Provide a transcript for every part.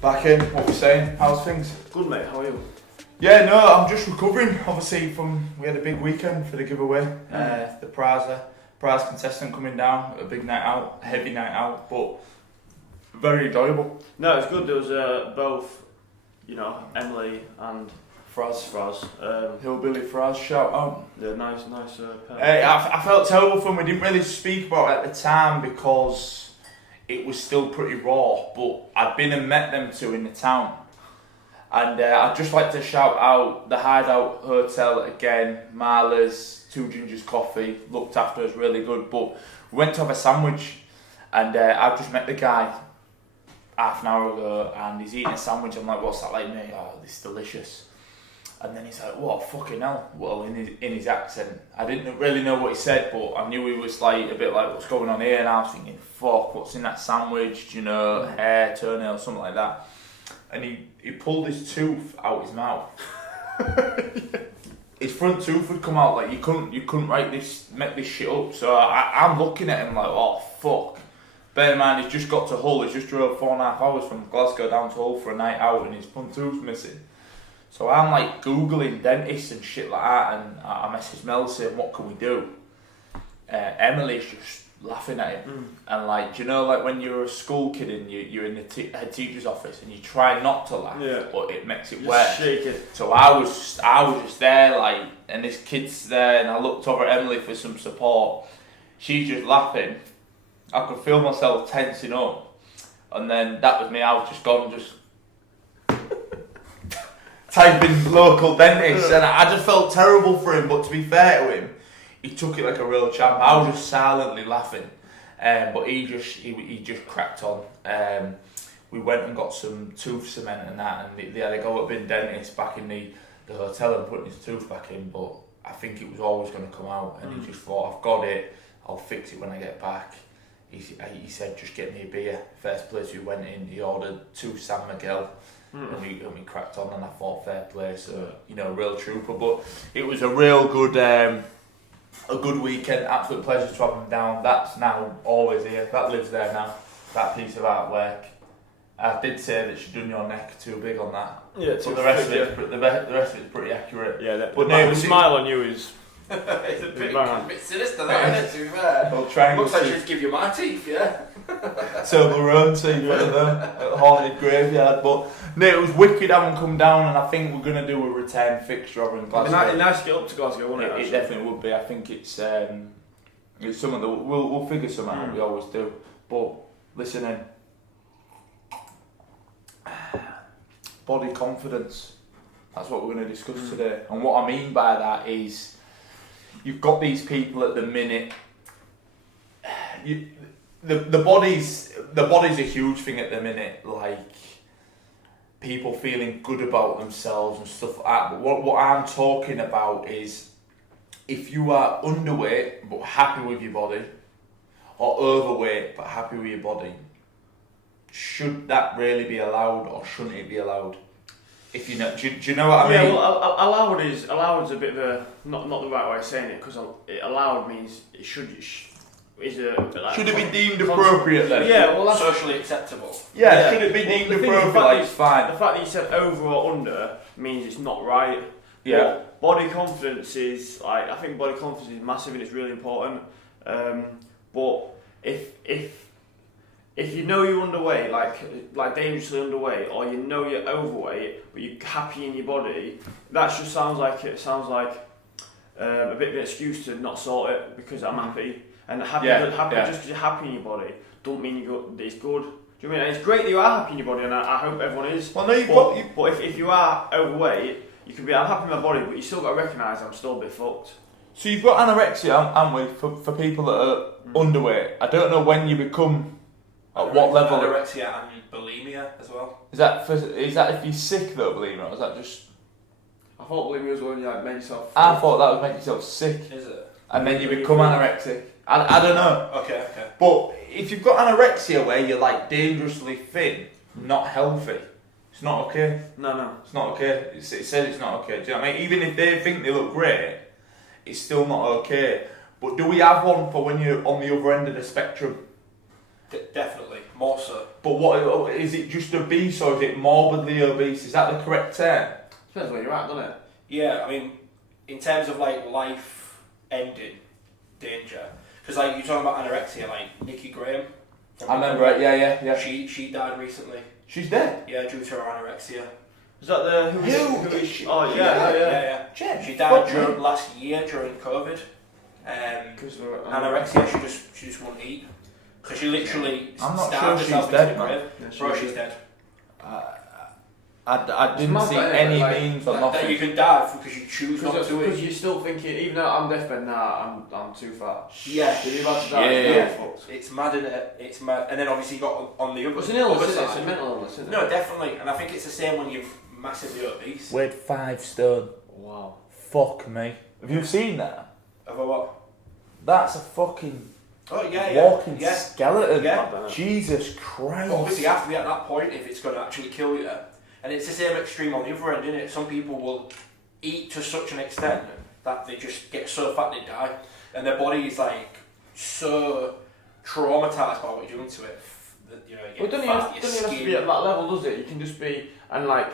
Back in, what we're saying, how's things? Good mate, how are you? Yeah, no, I'm just recovering, obviously we had a big weekend for the giveaway, the prize contestant coming down, a big night out, a heavy night out, but very enjoyable. No, it was good, there was both, Emily and Fraz. Hillbilly Fraz, shout out. Yeah, nice pair. I felt terrible for him, we didn't really speak about it at the time because it was still pretty raw, but I'd been and met them two in the town. And I'd just like to shout out the Hideout Hotel again, Marla's, Two Gingers Coffee, looked after us really good. But we went to have a sandwich, and I've just met the guy half an hour ago, and he's eating a sandwich. I'm like, what's that like, mate? Oh, this is delicious. And then he's like, what, fucking hell? Well, in his accent. I didn't really know what he said, but I knew he was like a bit like, what's going on here? And I was thinking, fuck, what's in that sandwich? Hair, toenail, something like that. And he pulled his tooth out his mouth. His front tooth would come out, like you couldn't make this shit up. So I'm looking at him like, oh fuck. Bear in mind, he's just got to Hull. He's just drove 4.5 hours from Glasgow down to Hull for a night out, and his front tooth's missing. So I'm like googling dentists and shit like that, and I messaged Mel saying, what can we do? Emily's just laughing at him, and like, like when you're a school kid and you're in the head teacher's office and you try not to laugh, but it makes it worse. Shaking. So I was just there, like, and this kid's there, and I looked over at Emily for some support. She's just laughing. I could feel myself tensing up, and then that was me. I was just gone, just typing local dentist, and I just felt terrible for him. But to be fair to him, he took it like a real champ. I was just silently laughing, but he just cracked on. We went and got some tooth cement and that, and they had a go at being dentist back in the hotel and putting his tooth back in, but I think it was always going to come out, and he just thought, I've got it, I'll fix it when I get back. He said, just get me a beer. First place we went in, he ordered 2 San Miguel. And we cracked on, and I thought fair play, so real trooper. But it was a real good weekend. Absolute pleasure to have him down. That's now always here. That lives there now. That piece of artwork. I did say that she'd done your neck too big on that. Yeah, but the rest of it's pretty accurate. Yeah, but no, the smile on you is. It's a bit sinister, that, isn't it? To be fair. Well, triangle looks like she'd give you my teeth, yeah. Toblerone teeth at the haunted graveyard, but no, it was wicked having come down, and I think we're going to do a return fixture over in Glasgow. It'd be nice to get up to Glasgow, wouldn't it? It definitely would be. I think it's something that we'll figure something out. We always do. But listen in. Body confidence. That's what we're going to discuss today. And what I mean by that is, you've got these people at the minute. The body's a huge thing at the minute. Like, people feeling good about themselves and stuff like that. But what I'm talking about is, if you are underweight but happy with your body, or overweight but happy with your body, should that really be allowed, or shouldn't it be allowed? If do you know what I mean? Yeah, well, allowed is a bit of a not the right way of saying it, because allowed means it should it be deemed appropriate then? Yeah, well, that's socially acceptable. Yeah, should it be deemed appropriate? Like, it's fine. The fact that you said over or under means it's not right. Yeah. But body confidence is I think body confidence is massive and it's really important. But if you know you're underweight, like dangerously underweight, or you know you're overweight, but you're happy in your body, that just sounds like a bit of an excuse to not sort it because I'm happy. And happy just because you're happy in your body don't mean it's good. Do you know what I mean? It's great that you are happy in your body, and I hope everyone is. Well, no, but if you are overweight, you can be, I'm happy in my body, but you still got to recognise I'm still a bit fucked. So you've got anorexia, haven't we, for people that are underweight. I don't know when you become. At what level? Anorexia and bulimia as well. Is that if you're sick though, bulimia, or is that just? I thought bulimia was when you make yourself. I thought that would make yourself sick. Is it? And then you become anorexic. I don't know. Okay. But if you've got anorexia where you're like dangerously thin, not healthy, it's not okay. No. It's not okay. It says it's not okay. Do you know what I mean? Even if they think they look great, it's still not okay. But do we have one for when you're on the other end of the spectrum? Definitely, more so. But what is it? Just obese or is it morbidly obese? Is that the correct term? Depends where you're at, doesn't it? Yeah, I mean, in terms of like life-ending danger, because like you're talking about anorexia, like Nikki Graham. I remember it. Yeah. She died recently. She's dead. Yeah, due to her anorexia. Is that the Who is she? Oh yeah. Yeah. She died last year during COVID. Because Anorexia, she just wouldn't eat. So she literally I'm not starved sure she's herself dead, into the man. grave. Bro, she's dead. I didn't mad, see that, any like, memes or That nothing. you can die because you choose not to Because eat. you're still thinking, even though I'm deathbed now, I'm too fat. Yeah. You're about to die. Yeah. You're fucked. It's mad, isn't it? It's mad. And then obviously you got on the other, It's an illness, other isn't it? side. It's a mental illness, isn't it? No, definitely. And I think it's the same when you're massively obese. Weighed 5 stone. Wow. Fuck me. Have you seen that? Of a what? That's a fucking Oh, yeah. walking Yeah. skeleton. Yeah. Jesus Christ. Obviously, you have to be at that point if it's going to actually kill you. And it's the same extreme on the other end, isn't it? Some people will eat to such an extent that they just get so fat they die. And their body is like so traumatised by what you're doing to it. That, you know, you Well, get don't fat, you your have to skin. be at that level, does it? You can just be, and like...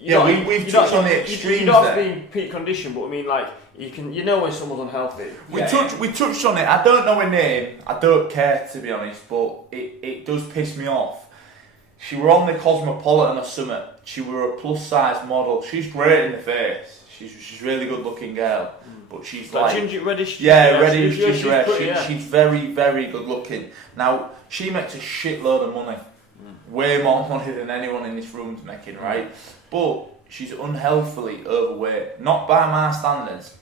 We've touched on the extremes You don't have to there. be in peak condition, but I mean, like, you know when someone's unhealthy. We touched on it. I don't know her name. I don't care, to be honest, but it does piss me off. She were on the Cosmopolitan or something. She were a plus size model. She's great in the face. She's a really good looking girl, but she's like ginger reddish. reddish she's ginger hair. pretty, yeah. She's very good looking. Now she makes a shitload of money, way more money than anyone in this room's making, right? But she's unhealthily overweight, not by my standards,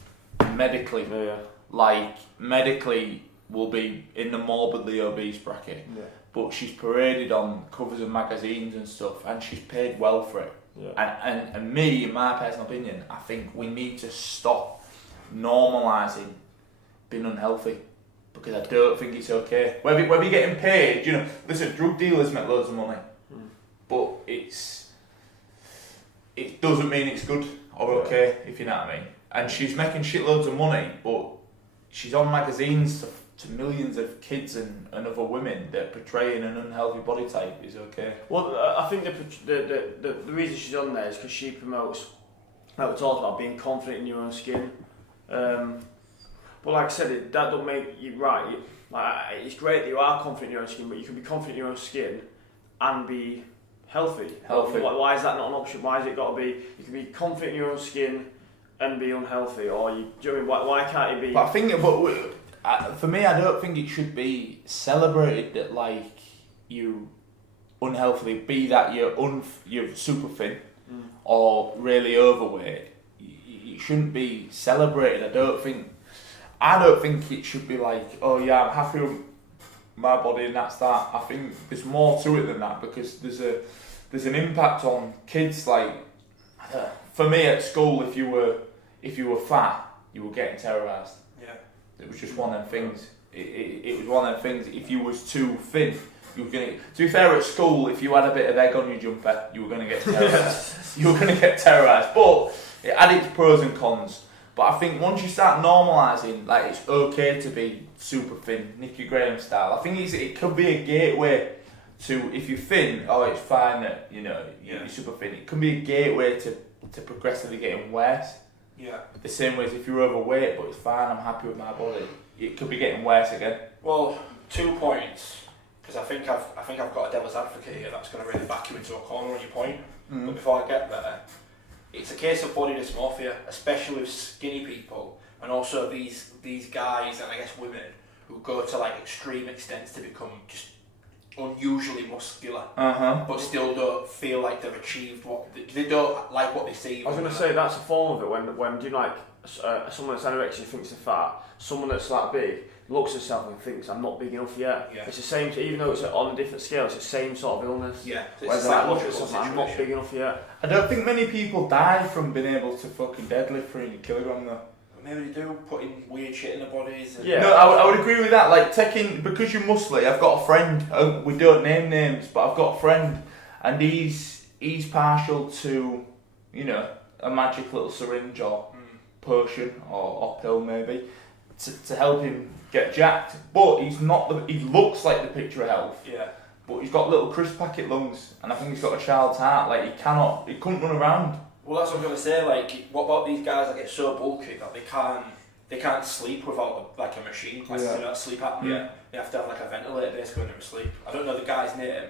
medically. Yeah. Like medically will be in the morbidly obese bracket. Yeah. But she's paraded on covers of magazines and stuff, and she's paid well for it. Yeah. And me, in my personal opinion, I think we need to stop normalising being unhealthy, because I don't think it's okay. Whether you're getting paid, you know, listen, drug dealers make loads of money, but it doesn't mean it's good or okay, if you know what I mean. And she's making shitloads of money, but she's on magazines to millions of kids and other women that portraying an unhealthy body type is okay. Well, I think the reason she's on there is because she promotes, like we talked about, being confident in your own skin. But like I said, that don't make you right. Like, it's great that you are confident in your own skin, but you can be confident in your own skin and be healthy. Why is that not an option? Why has it got to be? You can be confident in your own skin and be unhealthy, or you? Do you know what I mean? Why can't it be? But I think, for me, I don't think it should be celebrated that like you unhealthily, be that you're super thin or really overweight. It shouldn't be celebrated. I don't think it should be like, oh yeah, I'm happy with my body and that's that. I think there's more to it than that, because there's an impact on kids. Like for me at school, if you were fat, you were getting terrorised. Yeah. It was just one of them things. It was one of them things. If you was too thin, you were gonna. To be fair, at school, if you had a bit of egg on your jumper, you were gonna get terrorised. You were gonna get terrorised. But it had its pros and cons. But I think once you start normalising, like it's okay to be super thin, Nikki Graham style. I think it could be a gateway to, if you're thin, oh it's fine that you're super thin. It can be a gateway to progressively getting worse. Yeah. The same way as if you're overweight, but it's fine, I'm happy with my body. It could be getting worse again. Well, 2 points, because I think I've got a devil's advocate here that's going to really back you into a corner on your point. But before I get there, it's a case of body dysmorphia, especially with skinny people, and also these guys and I guess women who go to like extreme extents to become just unusually muscular, but still don't feel like they've achieved what they don't like what they see. I was going to say that's a form of it. When do you like someone that's anorexia thinks they're fat, someone that's that big looks at herself and thinks I'm not big enough yet. Yeah. It's the same, even though it's on a different scale. It's the same sort of illness. Yeah. Whereas I look at something, I'm not big enough yet. I don't think many people die from being able to fucking deadlift 300 kilogram though. Maybe they do, putting weird shit in their bodies. And Yeah. No, I would agree with that. Like because you're muscly, I've got a friend. We don't name names, but I've got a friend, and he's partial to, a magic little syringe or potion or pill maybe to help him get jacked. But he's not. He looks like the picture of health. Yeah. But he's got little crisp packet lungs, and I think he's got a child's heart. Like he couldn't run around. Well, that's what I'm gonna say. Like, what about these guys that get so bulky that they can't sleep without like a machine, like sleep apnea. Yeah. They have to have like a ventilator basically when they're asleep. I don't know the guy's name.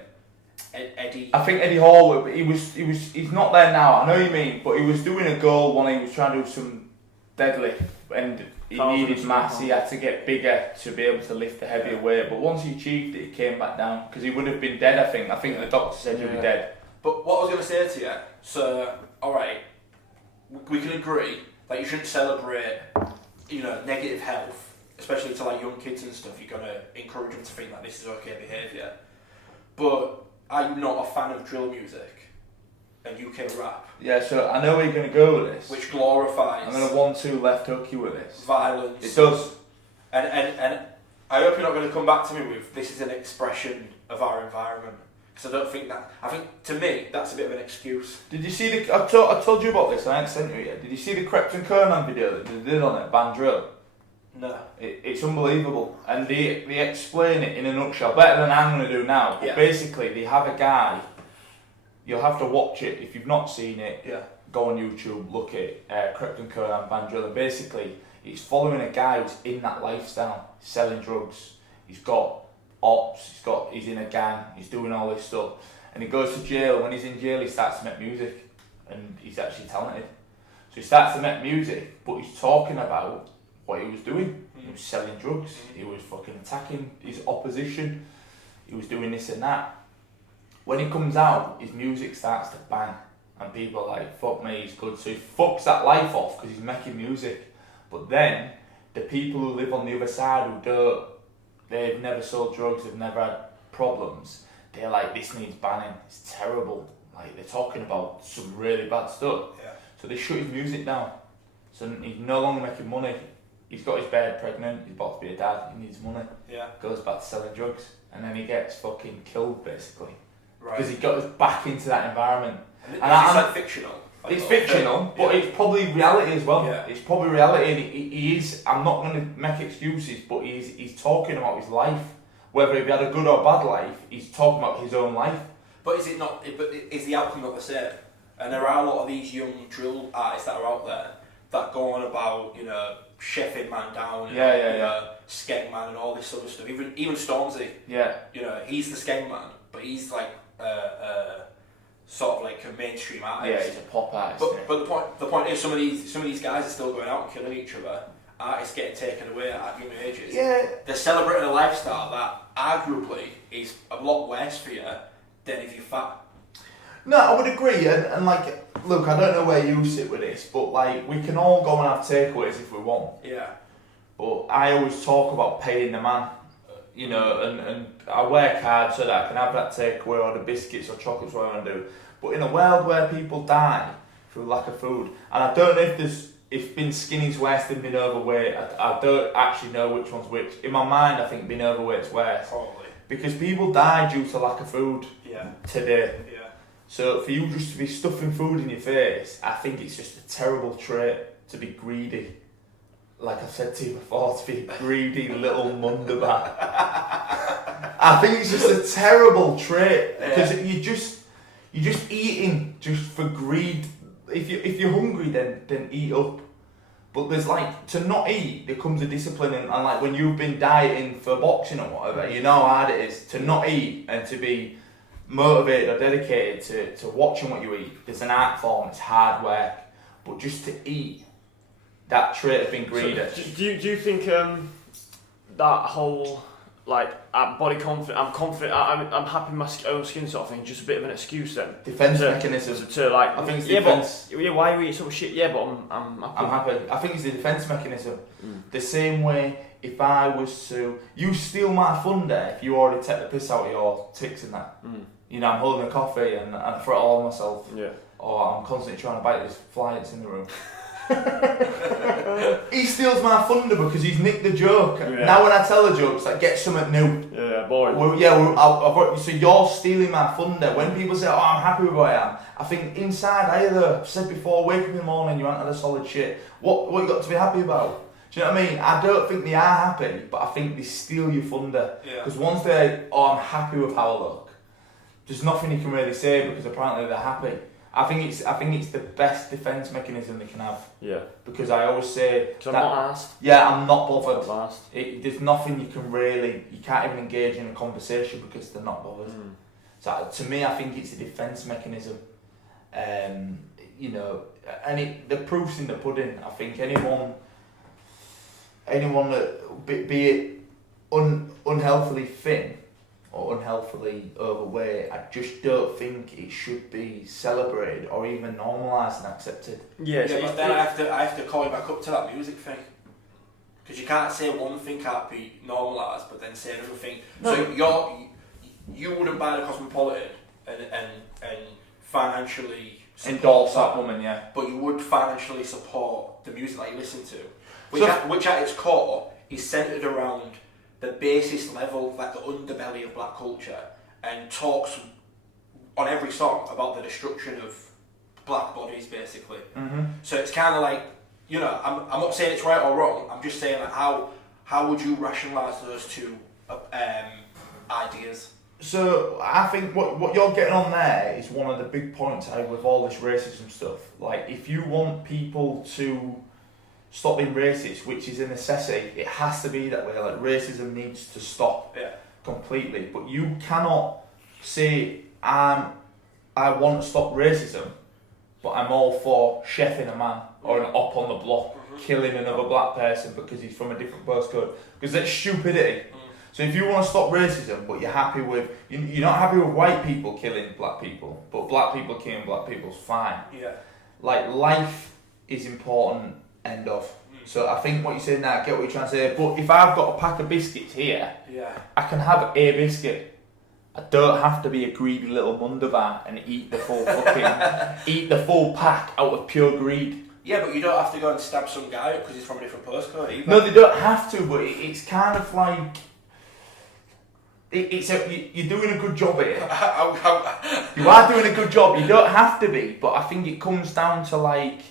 Eddie. I think Eddie Hall. He's not there now. I know what you mean, but he was doing a goal when he was trying to do some deadlift, and he needed mass. He had to get bigger to be able to lift the heavier weight. But once he achieved it, he came back down because he would have been dead. I think the doctor said he'd be dead. But what I was going to say to you, so alright, we can agree that you shouldn't celebrate, negative health, especially to like young kids and stuff. You're going to encourage them to think that this is okay behaviour. But are you not a fan of drill music and UK rap? Yeah, so I know where you're going to go with this. Which glorifies. I'm going to 1-2 left hook you with this. Violence. It does. And I hope you're not going to come back to me with this is an expression of our environment. Because I don't think that. I think to me that's a bit of an excuse. Did you see the? I told you about this. I ain't sent you yet. Did you see the Krypton Conan video that they did on it, band drill? No. It's unbelievable, and they explain it in a nutshell better than I'm going to do now. But basically, they have a guy. You'll have to watch it if you've not seen it. Yeah. Go on YouTube, look at Krypton Conan band drill, and basically, it's following a guy who's in that lifestyle, selling drugs. He's got ops, he's in a gang, he's doing all this stuff, and he goes to jail. When he's in jail, he starts to make music, and he's actually talented. So he starts to make music, but he's talking about what he was doing. He was selling drugs, he was fucking attacking his opposition, he was doing this and that. When he comes out, his music starts to bang, and people are like, fuck me, he's good. So he fucks that life off because he's making music. But then, the people who live on the other side they've never sold drugs, they've never had problems, they're like, this needs banning, it's terrible. Like, they're talking about some really bad stuff. Yeah. So they shut his music down. So he's no longer making money. He's got his babe pregnant, he's about to be a dad, he needs money. Yeah. Goes back to selling drugs, and then he gets fucking killed, basically. Right. Because he got us back into that environment. And it's like fictional. It's fictional, but it's probably reality as well. Yeah. It's probably reality, and he is. I'm not going to make excuses, but he's talking about his life. Whether he had a good or bad life, he's talking about his own life. But is it not? But is the outcome not the same? And there are a lot of these young drill artists that are out there that go on about chefing man down, skeng man and all this sort of stuff. Even Stormzy, he's the skeng man, but he's like sort of like a mainstream artist. Yeah, he's a pop artist. But the point is, some of these guys are still going out and killing each other. Artists getting taken away at young ages. Yeah. They're celebrating a lifestyle that arguably is a lot worse for you than if you're fat. No, I would agree, and like, look, I don't know where you sit with this, but like, we can all go and have takeaways if we want. Yeah. But I always talk about paying the man, and I work hard so that I can have that takeaway or the biscuits or chocolates, what I want to do. But in a world where people die through lack of food, and I don't know if being skinny's worse than being overweight. I don't actually know which one's which. In my mind, I think being overweight's worse. Probably. Because people die due to lack of food today. Yeah. So for you just to be stuffing food in your face, I think it's just a terrible trait to be greedy. Like I said to you before, to be a greedy little mundabat. I think it's just a terrible trait because you're just eating just for greed. If you're hungry, then eat up. But there's like, to not eat, there comes a discipline, and like when you've been dieting for boxing or whatever, you know how hard it is to not eat and to be motivated or dedicated to watching what you eat. There's an art form, it's hard work, but just to eat, that trait of being greedy. So, do you think that whole body confident, I'm confident, I'm happy in my own skin sort of thing, just a bit of an excuse then? Defense mechanism. I think it's defense. Why are you eating so much shit? Yeah, but I'm happy. I think it's the defense mechanism. The same way, if I was to, you steal my thunder if you already take the piss out of your ticks and that. I'm holding a coffee and I throw it all on myself. Yeah. Or I'm constantly trying to bite this fly that's in the room. He steals my thunder because he's nicked the joke. Yeah. Now when I tell a joke, it's like, get something new. Yeah, boring. So you're stealing my thunder. When people say, oh, I'm happy with who I am, I think inside, I've said before, wake up in the morning, you haven't had a solid shit. What you got to be happy about? Do you know what I mean? I don't think they are happy, but I think they steal your thunder. Yeah. Because once they're, I'm happy with how I look, there's nothing you can really say because apparently they're happy. I think it's the best defence mechanism they can have. Yeah. Because I always say I'm not asked. Yeah, I'm not bothered. Not asked. There's nothing you can't even engage in a conversation because they're not bothered. So to me, I think it's a defence mechanism. You know, and the proof's in the pudding. I think anyone that be it unhealthily thin or unhealthily overweight, I just don't think it should be celebrated or even normalised and accepted. Yeah, but then I have to call you back up to that music thing. Because you can't say one thing can't be normalised, but then say another thing. No. So you wouldn't buy the Cosmopolitan and financially endorse that woman, yeah. But you would financially support the music that you listen to, which at its core is centred around the basis level, like the underbelly of black culture, and talks on every song about the destruction of black bodies, basically. Mm-hmm. So it's kind of like, you know, I'm not saying it's right or wrong. I'm just saying like how would you rationalise those two ideas? So I think what you're getting on there is one of the big points with all this racism stuff. Like, if you want people to stop being racist, which is a necessity, it has to be that way. Like, racism needs to stop completely. But you cannot say I want to stop racism, but I'm all for chefing a man or an op on the block, killing another black person because he's from a different postcode. Because that's stupidity. So if you want to stop racism, but you're happy with, you're not happy with white people killing black people, but black people killing black people's fine. Yeah. Like, life is important, end of. So I think what you're saying now, I get what you're trying to say, but if I've got a pack of biscuits here, I can have a biscuit. I don't have to be a greedy little mundavar and eat the full eat the full pack out of pure greed. Yeah, but you don't have to go and stab some guy because he's from a different postcode either. No, they don't have to, but it's kind of like... you're doing a good job here. You are doing a good job. You don't have to be, but I think it comes down to like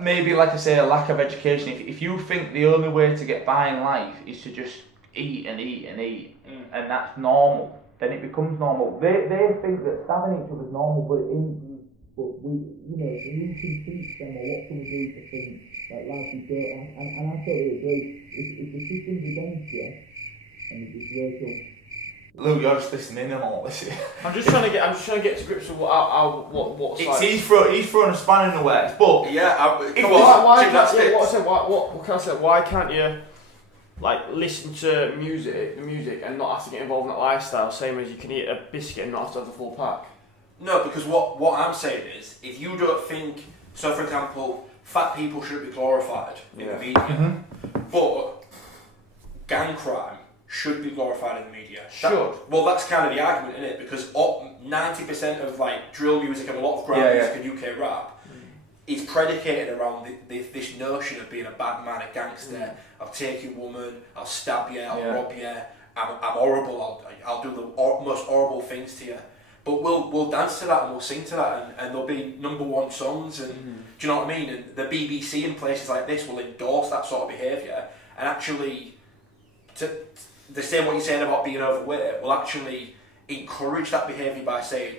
maybe, like I say, a lack of education. If you think the only way to get by in life is to just eat and eat and eat, and that's normal, then it becomes normal. They think that stabbing each other is normal, but it isn't. But we can teach them, or what can we do to think that life is good? And I totally agree. If the system's against you, and it's racial. Luke, you're just listening in on all this. I'm just trying to get to grips with what it's like. He's throwing a spanner in the works, but why can't you like listen to the music and not have to get involved in that lifestyle, same as you can eat a biscuit and not have to have the full pack? No, because what I'm saying is, if you don't think, so for example, fat people should be glorified in the media, but gang crime should be glorified in the media. Well, that's kind of the argument, isn't it? Because 90% of like drill music and a lot of grime music and UK rap is predicated around this notion of being a bad man, a gangster. I'll take your woman, I'll stab you, I'll rob you, I'm horrible, I'll do the most horrible things to you. But we'll dance to that and we'll sing to that, and there'll be #1 songs, and do you know what I mean? And the BBC and places like this will endorse that sort of behaviour, and actually, the same what you're saying about being overweight, will actually encourage that behaviour by saying,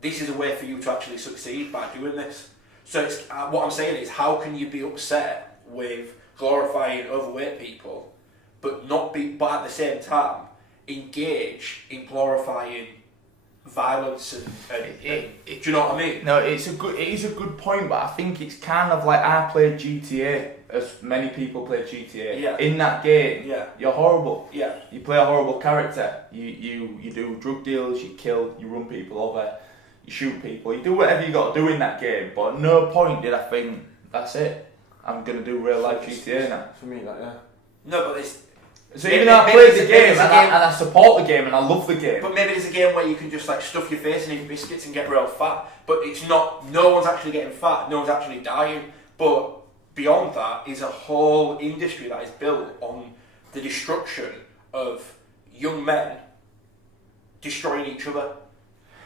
this is a way for you to actually succeed by doing this. So it's, what I'm saying is, how can you be upset with glorifying overweight people, but at the same time engage in glorifying violence and do you know what I mean? No, it is a good point, but I think it's kind of like I played GTA, as many people play GTA. Yeah. In that game, you're horrible. Yeah. You play a horrible character. You do drug deals, you kill, you run people over, you shoot people, you do whatever you got to do in that game. But at no point did I think, that's it, I'm gonna do real life GTA now. For me, like No, but it's. So even though I play the game and I support the game and I love the game. But maybe there's a game where you can just like stuff your face in biscuits and get real fat. But it's not, no one's actually getting fat, no one's actually dying. But beyond that is a whole industry that is built on the destruction of young men destroying each other.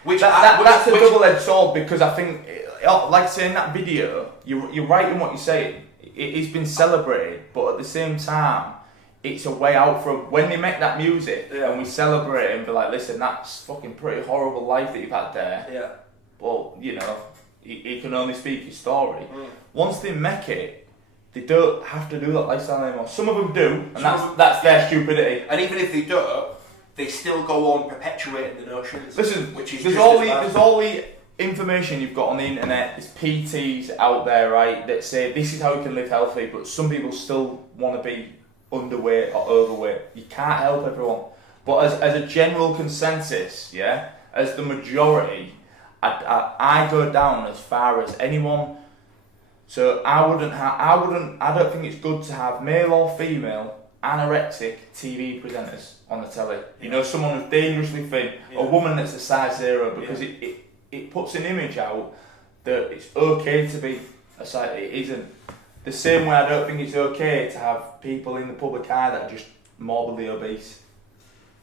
That's a double-edged sword, because I think, like I say in that video, you're right in what you're saying. it's been celebrated, but at the same time, it's a way out from when they make that music and we celebrate and be like, listen, that's fucking pretty horrible life that you've had there. Yeah. Well, you know, he can only speak his story. Once they make it, they don't have to do that lifestyle anymore. Some of them do, and that's their stupidity. And even if they don't, they still go on perpetuating the notions. Listen, which is there's all the information you've got on the internet. There's PTs out there, right, that say this is how you can live healthy, but some people still want to be underweight or overweight. You can't help everyone. But as a general consensus, yeah, as the majority, I go down as far as anyone. So I don't think it's good to have male or female anorexic TV presenters on the telly. You know, someone who's dangerously thin, a woman that's a size 0, because it puts an image out that it's okay to be a size. It isn't. The same way I don't think it's okay to have people in the public eye that are just morbidly obese.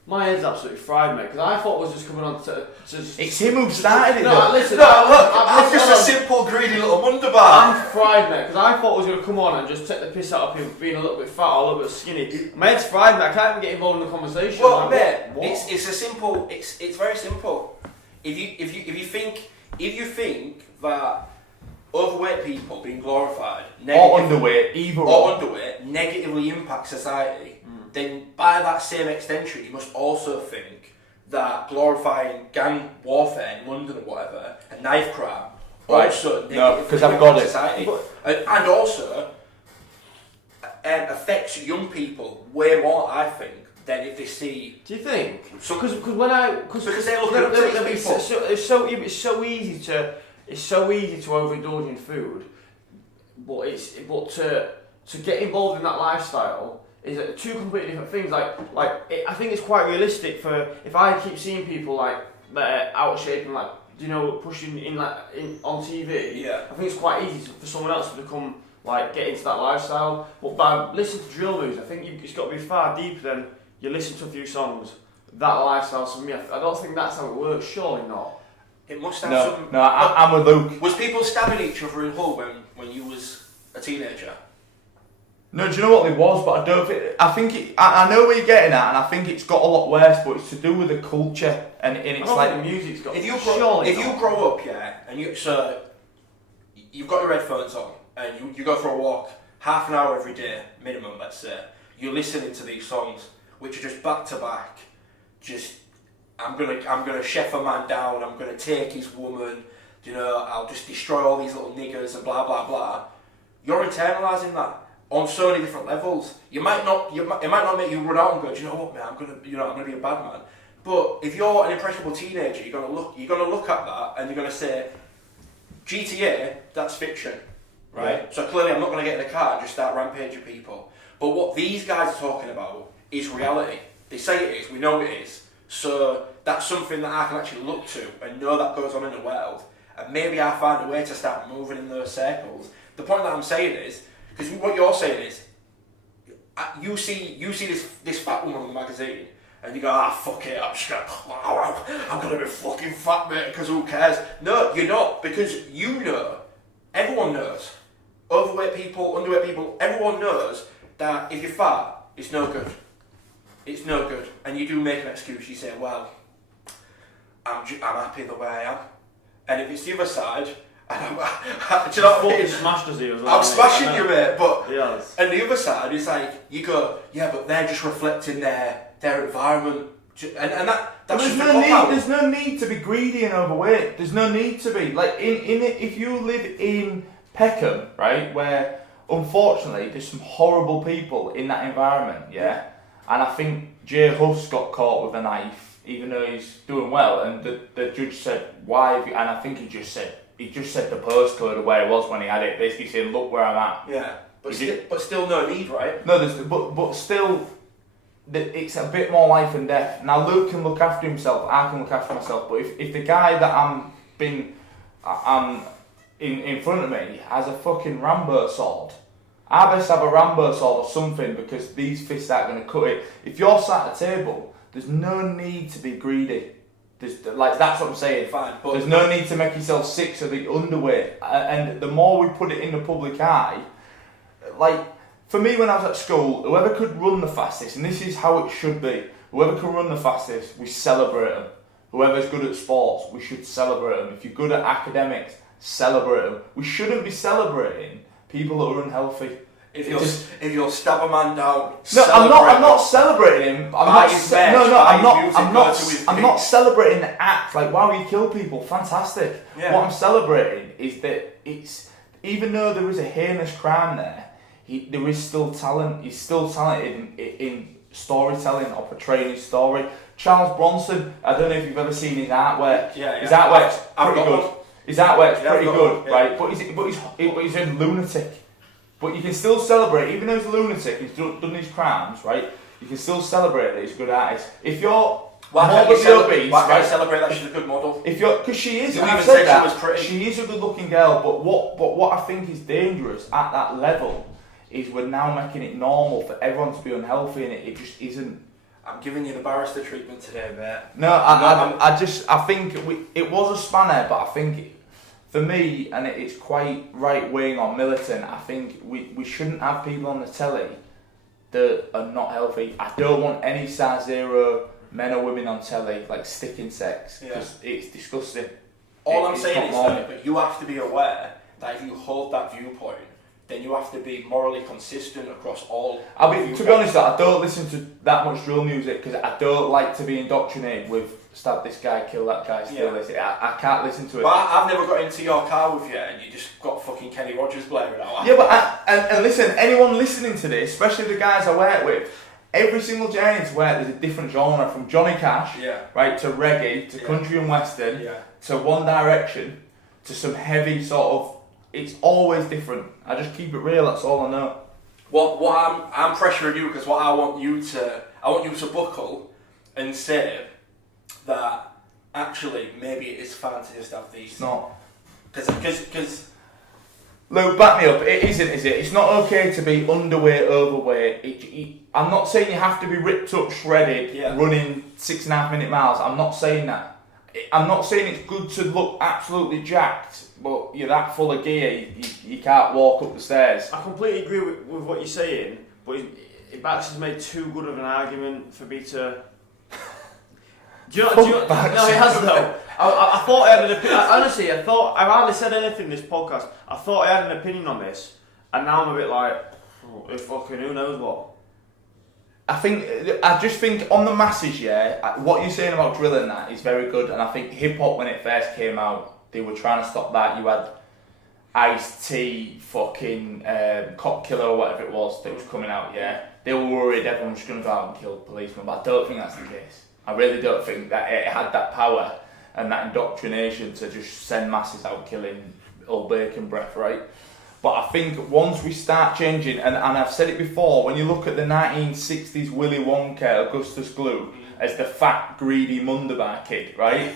My head's absolutely fried, mate, because I thought it was just coming on to it's him who started it, no, though. listen, I'm just a simple, greedy little wunderbar. I'm fried, mate, because I thought I was going to come on and just take the piss out of people being a little bit fat or a little bit skinny. My head's fried, mate. I can't even get involved in the conversation. Well, like, mate, what? it's a simple. It's very simple. If you think that overweight people being glorified or underweight, negatively impact society, then by that same extension, you must also think that glorifying gang warfare in London or whatever, and knife crime, also because I've got it. Society, and also affects young people way more, I think, than if they see. Do you think? So, because they look at these people. It's so easy to overindulge in food, but to get involved in that lifestyle is two completely different things. I think it's quite realistic for if I keep seeing people like that are out of shape and like pushing in on TV. Yeah. I think it's quite easy for someone else to become get into that lifestyle. But by listening to drill moves, I think it's got to be far deeper than you listen to a few songs. That lifestyle for me, I don't think that's how it works. Surely not. It must have some. No, I'm with Luke. Was people stabbing each other in Hull when you was a teenager? No, do you know what it was? But I think I know where you're getting at, and I think it's got a lot worse. But it's to do with the culture, and it's like the music's got. If you grow up, and you've got your headphones on, and you go for a walk, half an hour every day minimum, let's say. You're listening to these songs, which are just back to back. Just I'm gonna chef a man down. I'm gonna take his woman. I'll just destroy all these little niggers and blah blah blah. You're internalising that on so many different levels. It might not make you run out and go, do you know what, man? I'm gonna be a bad man. But if you're an impressionable teenager, you're gonna look at that and you're gonna say, GTA, that's fiction, right? Yeah. So clearly, I'm not gonna get in a car and just start rampaging people. But what these guys are talking about is reality. They say it is. We know it is. So that's something that I can actually look to and know that goes on in the world. And maybe I find a way to start moving in those circles. The point that I'm saying is, because what you're saying is, you see this fat woman on the magazine, and you go, fuck it, I'm gonna be fucking fat, mate, because who cares? No, you're not, because everyone knows, overweight people, underweight people, everyone knows that if you're fat, it's no good. It's no good, and you do make an excuse. You say, well, I'm happy the way I am, and if it's the other side. Do you know what I mean? Smashed us here as well. I'm smashing you, mate, but yes. And the other side is like you go, yeah, but they're just reflecting their environment, and that's just there's no need to be greedy and overweight. There's no need to be if you live in Peckham, right, where unfortunately there's some horrible people in that environment, yeah, and I think Jay Huff's got caught with a knife, even though he's doing well, and the judge said why, and I think he just said the postcode of where it was when he had it, basically saying, look where I'm at. Yeah, but still no need, right? No, but still, it's a bit more life and death. Now Luke can look after himself, I can look after myself, but if the guy that I'm in front of me has a fucking Rambo sword, I best have a Rambo sword or something, because these fists aren't going to cut it. If you're sat at a table, there's no need to be greedy. That's what I'm saying. Fine, but there's no need to make yourself sick so that you're underweight. And the more we put it in the public eye, like, for me when I was at school, whoever could run the fastest, and this is how it should be, whoever can run the fastest, we celebrate them. Whoever's good at sports, we should celebrate them. If you're good at academics, celebrate them. We shouldn't be celebrating people that are unhealthy. If you'll stab a man down, no, I'm not celebrating him. I'm not celebrating the act. Like, wow, you kill people, fantastic. Yeah. What I'm celebrating is that it's, even though there is a heinous crime there, there is still talent. He's still talented in storytelling or portraying his story. Charles Bronson, I don't know if you've ever seen his artwork. Yeah. His artwork's pretty good. One. His artwork's pretty good, yeah. right? But he's a lunatic. But you can still celebrate, even though he's a lunatic, he's done these crimes, right? You can still celebrate that he's a good artist. If you're why can't you celebrate that she's a good model? Because she is. I've said that, she was pretty. She is a good-looking girl. But what I think is dangerous at that level is we're now making it normal for everyone to be unhealthy, and it just isn't. I'm giving you the barrister treatment today, mate. No, I think it was a spanner, but I think. For me, and it's quite right-wing or militant, I think we shouldn't have people on the telly that are not healthy. I don't want any size 0 men or women on telly, like sticking sex, because it's disgusting. All I'm saying is that you have to be aware that if you hold that viewpoint, then you have to be morally consistent across all. To be honest, I don't listen to that much drill music because I don't like to be indoctrinated with stab this guy, kill that guy, steal this. I can't listen to it. But I've never got into your car with you and you just got fucking Kenny Rogers blaring out. Yeah, but and listen, anyone listening to this, especially the guys I work with, every single journey to work there's a different genre, from Johnny Cash, right, to reggae, to country and western, to One Direction, to some heavy sort of. It's always different. I just keep it real. That's all I know. What I'm pressuring you because what I want you to buckle and say that actually maybe it is fine to just have these. It's not. Because. Luke, back me up. It isn't, is it? It's not okay to be underweight, overweight. I'm not saying you have to be ripped up, shredded, running 6.5 minute miles. I'm not saying that. I'm not saying it's good to look absolutely jacked, but you're that full of gear, you can't walk up the stairs. I completely agree with what you're saying, but Bax has made too good of an argument for me to. Do you know? No, he has though. I thought I had an opinion. Honestly, I hardly said anything in this podcast. I thought I had an opinion on this, and now I'm a bit like, who knows what. I just think on the masses, what you're saying about drilling that is very good, and I think hip hop when it first came out, they were trying to stop that. You had Ice-T, fucking Cop Killer or whatever it was that was coming out. They were worried everyone was going to go out and kill policemen, but I don't think that's the case. I really don't think that it had that power and that indoctrination to just send masses out killing all bacon breath, right? But I think once we start changing, and I've said it before, when you look at the 1960s Willy Wonka, Augustus Gloop, as the fat, greedy Mundabar kid, right?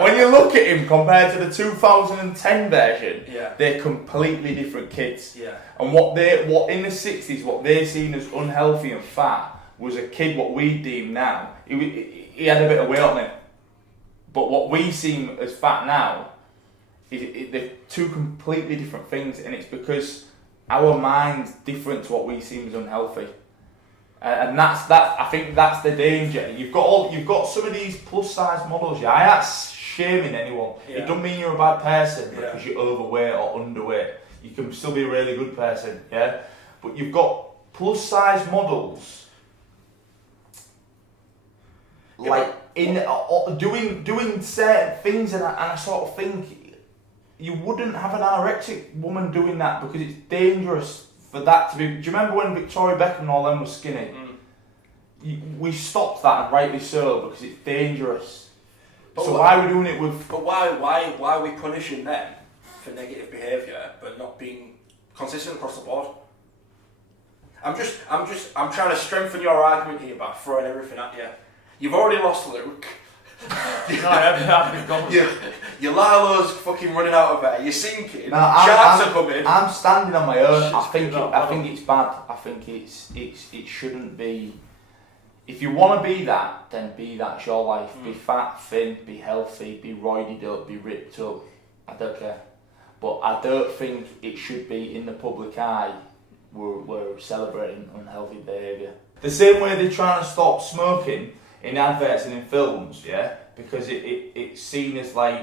When you look at him compared to the 2010 version, they're completely different kids. And what in the 60s, what they seen as unhealthy and fat, was a kid what we deem now. He had a bit of weight on him. But what we seem as fat now, they're two completely different things, and it's because our mind's different to what we seem as unhealthy, and that's I think that's the danger. You've got some of these plus size models. I ain't shaming anyone. It doesn't mean you're a bad person because you're overweight or underweight. You can still be a really good person, But you've got plus size models doing certain things, and I sort of think. You wouldn't have an anorexic woman doing that because it's dangerous for that to be. Do you remember when Victoria Beckham and all them were skinny? We stopped that, and rightly so, because it's dangerous. But so why are we doing it with? But why are we punishing them for negative behaviour but not being consistent across the board? I'm trying to strengthen your argument here by throwing everything at you. You've already lost Luke. No, I haven't gone. Your Lalo's fucking running out of air. You're sinking. Sharks are coming. I'm standing on my own. I think it's bad. I think it shouldn't be. If you want to be that, then be that. It's your life. Be fat, thin, be healthy, be roided up, be ripped up. I don't care. but I don't think it should be in the public eye. We're celebrating unhealthy behaviour. The same way they're trying to stop smoking in adverts and in films, yeah, because it's seen as like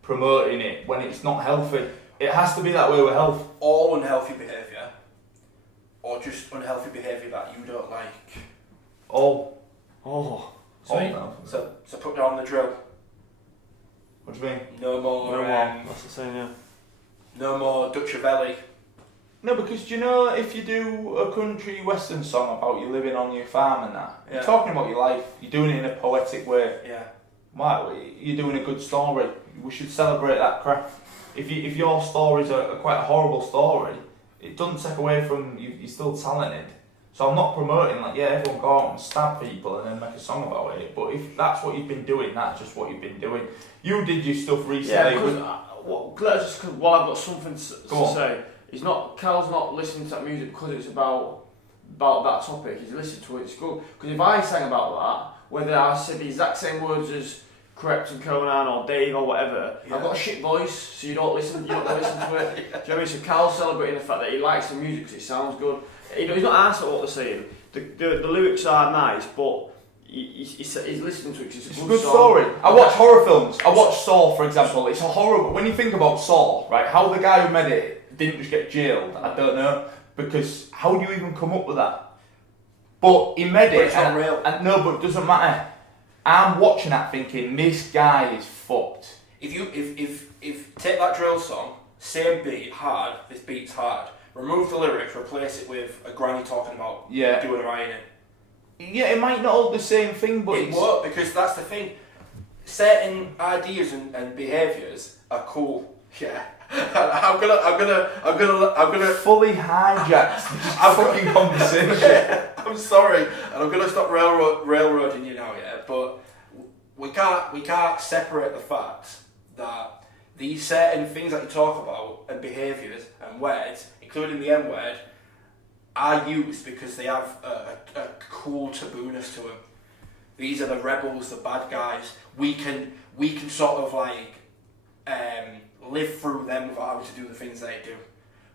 promoting it when it's not healthy. It has to be that way with health. All unhealthy behaviour, or just unhealthy behaviour that you don't like. All. Oh. So put down the drill. What do you mean? No more. That's the same, yeah. No more Dutchavelli. No, because do you know if you do a country western song about you living on your farm and that, you're talking about your life, you're doing it in a poetic way. Yeah. Why? You're doing a good story. We should celebrate that crap. If your stories are quite a horrible story, it doesn't take away from you. You're still talented. So I'm not promoting like everyone go out and stab people and then make a song about it. But if that's what you've been doing, that's just what you've been doing. You did your stuff recently. Yeah, because while I've got something to say. Cal's not listening to that music because it's about that topic. He's listening to it. It's good. Because if I sang about that, whether I said the exact same words as Correct and Conan or Dave or whatever, I've got a shit voice, so you don't listen to it. Do you know what I mean? So Cal's celebrating the fact that he likes the music because it sounds good. He's not asked what they're saying. The lyrics are nice, but he's listening to it because it's a good story. I watch horror films. I watch Saw, for example. It's a horror. When you think about Saw, right? How the guy who made it didn't just get jailed, I don't know, because how do you even come up with that? But he made it, it's not real. And no, but it doesn't matter. I'm watching that thinking this guy is fucked. If take that drill song, same beat, hard. This beat's hard. Remove the lyrics, replace it with a granny talking about doing her ironing. Yeah, it might not hold the same thing, but it won't, because that's the thing. Certain ideas and behaviours are cool. Yeah. I'm gonna fully hijacked this fucking conversation. I'm sorry, and I'm gonna stop railroading you now, yeah. But we can't separate the fact that these certain things that you talk about and behaviours and words, including the M word, are used because they have a cool tabooness to them. These are the rebels, the bad guys. We can sort of like live through them without having to do the things they do.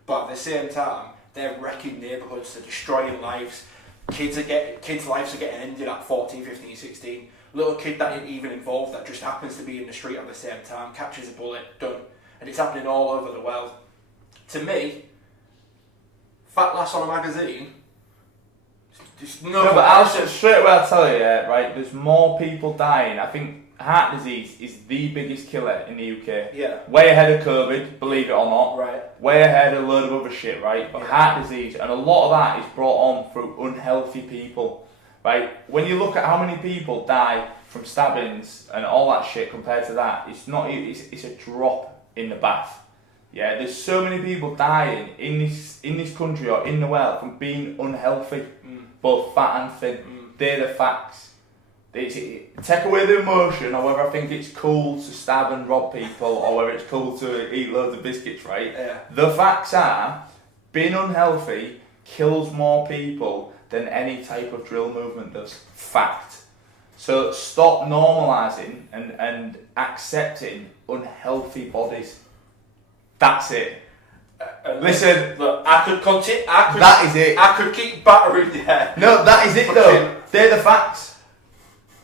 But at the same time, they're wrecking neighbourhoods, they're destroying lives. Kids' lives are getting ended at 14, 15, 16. Little kid that ain't even involved, that just happens to be in the street at the same time, catches a bullet, done. And it's happening all over the world. To me, fat lass on a magazine, but I'll straight away I'll tell you, right, there's more people dying. I think heart disease is the biggest killer in the UK. Yeah. Way ahead of COVID, believe it or not. Right. Way ahead of a load of other shit, right? But heart disease, and a lot of that is brought on through unhealthy people, right? When you look at how many people die from stabbings and all that shit compared to that, it's a drop in the bath. Yeah, there's so many people dying in this country or in the world from being unhealthy, both fat and thin. They're the facts. Take away the emotion, or whether I think it's cool to stab and rob people, or whether it's cool to eat loads of biscuits, right? Yeah. The facts are, being unhealthy kills more people than any type of drill movement does. Fact. So stop normalising and accepting unhealthy bodies. That's it. Listen, look, I could continue. That is it. I could keep battering there. No, that is it though. They're the facts.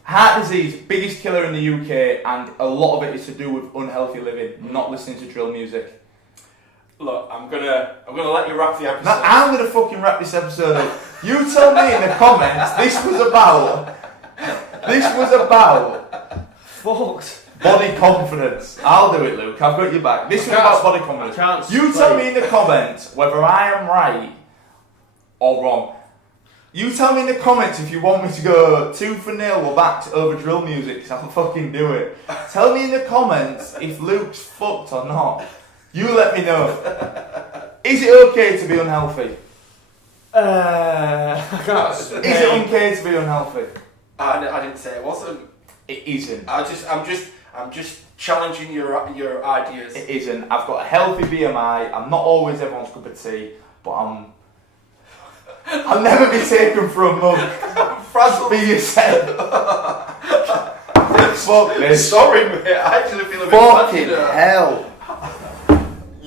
Heart disease, biggest killer in the UK, and a lot of it is to do with unhealthy living, not listening to drill music. Look, I'm gonna let you wrap the episode. Now, I'm gonna fucking wrap this episode up. You tell me in the comments. This was about fucked. Body confidence. I'll do it, Luke. I've got your back. This was about body confidence. You tell me in the comments whether I am right or wrong. You tell me in the comments if you want me to go 2-0 or back over drill music, because I'll fucking do it. Tell me in the comments if Luke's fucked or not. You let me know. Is it okay to be unhealthy? I can't. Is it okay to be unhealthy? I didn't say it wasn't. It isn't. I'm just challenging your ideas. It isn't. I've got a healthy BMI. I'm not always everyone's cup of tea, but I'll never be taken for a mug. Frazzled. Be yourself. Fuck this. Sorry, mate. I actually feel a bit fucking hell.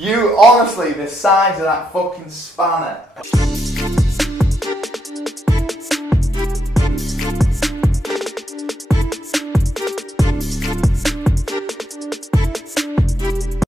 You honestly, the size of that fucking spanner.